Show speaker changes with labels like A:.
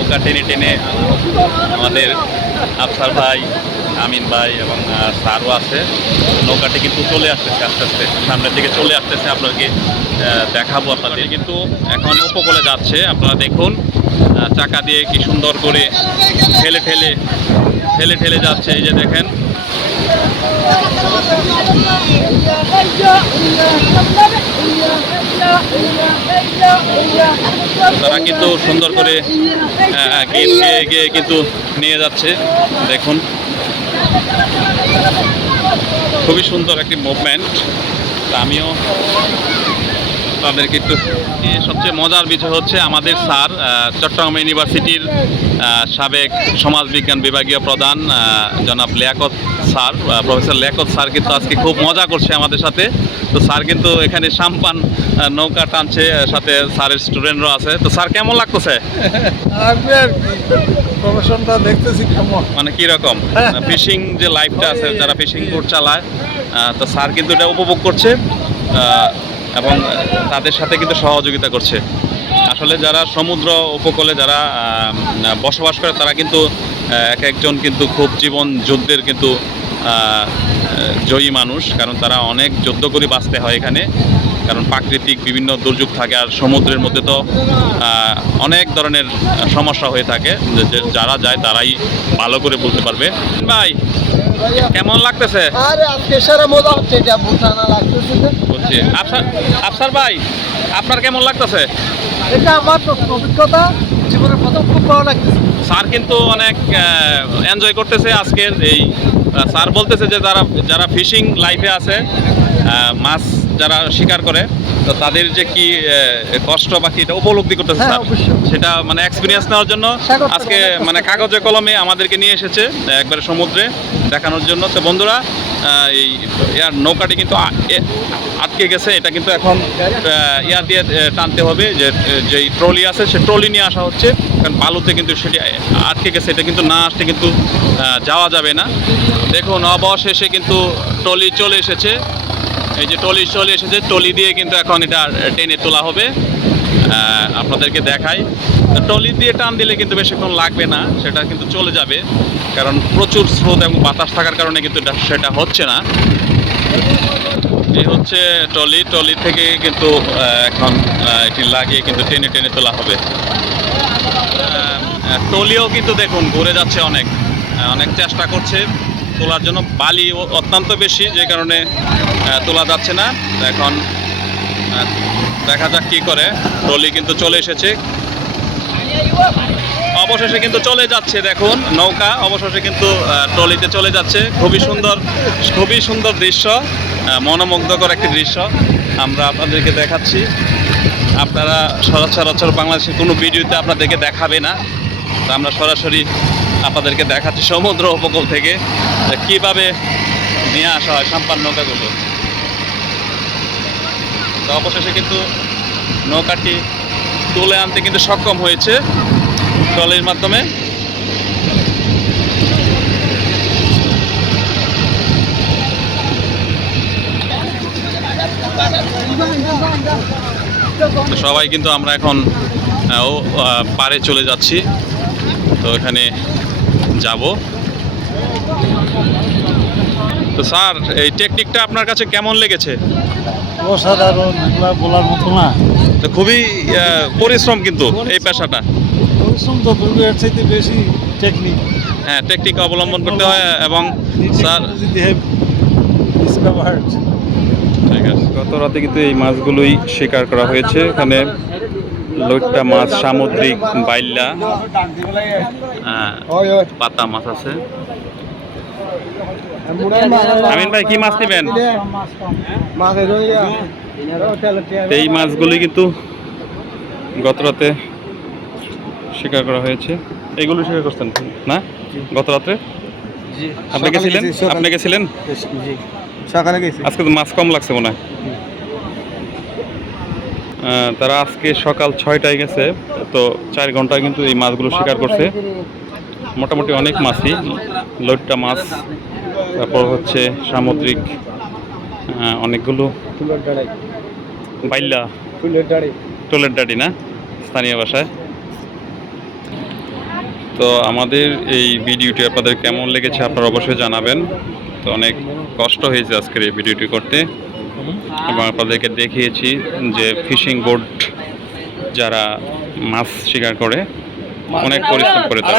A: নৌকা টেনে টেনে আমাদের আফসার ভাই আমিন ভাই এবং স্যারও আছে নৌকাটি কিন্তু চলে আসতেছে আস্তে আস্তে সামনের দিকে চলে আসতেছে আপনাকে দেখাবো আপনাদের কিন্তু এখন উপকূলে যাচ্ছে আপনারা দেখুন চাকা দিয়ে কি সুন্দর করে ঠেলে ঠেলে ঠেলে ঠেলে যাচ্ছে এই যে দেখেন তারা কিন্তু সুন্দর করে গীত গেয়ে, গিয়ে কিন্তু নিয়ে যাচ্ছে। দেখুন। খুবই সুন্দর একটি মুভমেন্ট আমিও একটু এ সবচেয়ে মজার বিষয় হচ্ছে আমাদের স্যার চট্টগ্রাম ইউনিভার্সিটির সাবেক সমাজবিজ্ঞান বিভাগীয় প্রধান জনাব Liaquat sir professor Liaquat sir কিন্তু আজকে খুব মজা করছে আমাদের সাথে। তো স্যার কিন্তু এখানে সাম্পান নৌকা টানছে সাথে স্যারের স্টুডেন্টরা আছে। তো স্যার কেমন লাগতেছে?
B: প্রফেশনটা দেখতেছি কেমন।
A: মানে কি রকম? ফিশিং যে লাইফটা আছে যারা ফিশিং বোট চালায় তো স্যার কিন্তু এটা উপভোগ করছে। এবং তাদের সাথে কিন্তু সহযোগিতা করছে। আসলে যারা সমুদ্র উপকূলে যারা বসবাস করে, তারা কিন্তু এক একজন কিন্তু খুব জীবন যুদ্ধের কিন্তু জয়ী মানুষ, কারণ তারা অনেক যুদ্ধ করে বাঁচতে হয় এখানে। কারণ প্রাকৃতিক বিভিন্ন দুর্যোগ থাকে, আর সমুদ্রের মধ্যে তো অনেক ধরনের সমস্যা হয়ে থাকে। যারা যায় তারাই ভালো করে বলতে পারবে। ভাই কেমন লাগতেছে?
B: আরে আজকে সারা মজা হচ্ছে এটা বুঝানা লাগতেছে।
A: বুঝছি। আফসার আফসার ভাই আপনার কেমন লাগতেছে?
B: এটা আমার অভিজ্ঞতা জীবনের প্রথম খুব ভালো লাগতেছে।
A: স্যার কিন্তু অনেক এনজয় করতেছে আজকের এই স্যার বলতেছে যে যারা যারা ফিশিং লাইফে আছে মাছ যারা শিকার করে তো তাদের যে কি কষ্ট বা কি এটা উপলব্ধি করতেছে
B: হ্যাঁ,
A: সেটা মানে এক্সপিরিয়েন্স নেওয়ার জন্য আজকে মানে কাগজে কলমে আমাদেরকে নিয়ে এসেছে একবারে সমুদ্রে দেখানোর জন্য। তো বন্ধুরা এই ইয়ার নৌকাটি কিন্তু আটকে গেছে। এটা কিন্তু এখন ইয়ার দিয়ে টানতে হবে যে যেই ট্রলি আছে সে ট্রলি নিয়ে আসা হচ্ছে। কারণ বালুতে কিন্তু সেটি আটকে গেছে এটা কিন্তু না আসতে কিন্তু যাওয়া যাবে না। দেখুন অবশেষে কিন্তু ট্রলি চলে এসেছে। এই যে টলি চলে এসেছে, টলি দিয়ে কিন্তু এখন এটা টেনে তোলা হবে। আপনাদেরকে দেখাই। টলি দিয়ে টান দিলে কিন্তু বেশিক্ষণ লাগবে না, সেটা কিন্তু চলে যাবে। কারণ প্রচুর স্রোত এবং বাতাস থাকার কারণে কিন্তু সেটা হচ্ছে না। এই হচ্ছে টলি। টলি থেকে কিন্তু এখন এটি লাগিয়ে কিন্তু টেনে টেনে তোলা হবে। টলিও কিন্তু দেখুন, ঘুরে যাচ্ছে অনেক। অনেক চেষ্টা করছে। তোলার জন্য বালি অত্যন্ত বেশি, যে কারণে তোলা যাচ্ছে না। এখন দেখা যাক কি করে। টলি কিন্তু চলে এসেছে। অবশেষে কিন্তু চলে যাচ্ছে, দেখুন, নৌকা। অবশেষে কিন্তু ট্রলিতে চলে যাচ্ছে। খুবই সুন্দর খুবই সুন্দর দৃশ্য মনোমুগ্ধকর একটি দৃশ্য আমরা আপনাদেরকে দেখাচ্ছি। আপনারা সচরাচর বাংলাদেশের কোনো ভিডিওতে আপনাদেরকে দেখাবে না। আমরা সরাসরি আপনাদেরকে দেখাচ্ছি সমুদ্র উপকূল থেকে কীভাবে নিয়ে আসা হয় সাম্পান নৌকাগুলো। তো অবশেষে কিন্তু নৌকাটি তুলে আনতে কিন্তু সক্ষম হয়েছে ট্রলির মাধ্যমে। সবাই কিন্তু আমরা এখন আহ, চলে যাচ্ছি। তো এখানে যাব। তো স্যার এই টেকনিকটা আপনার কাছে কেমন লেগেছে?
B: অসাধারণ বলার মতো না।
A: তো খুবই পরিশ্রম কিন্তু এই পেশাটা।
B: পরিশ্রম তো চাইতে বেশি টেকনিক
A: হ্যাঁ টেকনিক অবলম্বন করতে হয় এবং স্যার ঠিক আছে। গত রাতে কিন্তু এই মাছগুলোই শিকার করা হয়েছে। এখানে লইট্টা মাছ সামুদ্রিক বাইল্লা। পাতা মাছ আছে। আমিন ভাই কি মাছ নেবেন? এই মাছগুলি কিন্তু গত রাতে শিকার করা হয়েছে। এইগুলো শিকার করছেন না? গত রাত্রে আপনি গেছিলেন? আপনি গেছিলেন?
B: সকালে গেছি।
A: আজকে তো মাছ কম লাগছে মনে হয়। তারা আজকে সকাল ছয়টায় গেছে, তো চার ঘন্টায় কিন্তু এই মাছগুলো শিকার করছে। মোটামুটি অনেক মাছই, লইট্টা মাছ, তারপর হচ্ছে সামুদ্রিক অনেকগুলো বাইল্লা, টোলের ডাডি না, স্থানীয় ভাষায়। তো আমাদের এই ভিডিওটি আপনাদের কেমন লেগেছে আপনারা অবশ্যই জানাবেন। তো অনেক কষ্ট হয়েছে আজকের এই ভিডিওটি করতে। এবং আপনাদেরকে দেখিয়েছি যে ফিশিং বোট যারা মাছ শিকার করে অনেক পরিশ্রম করে। তারা।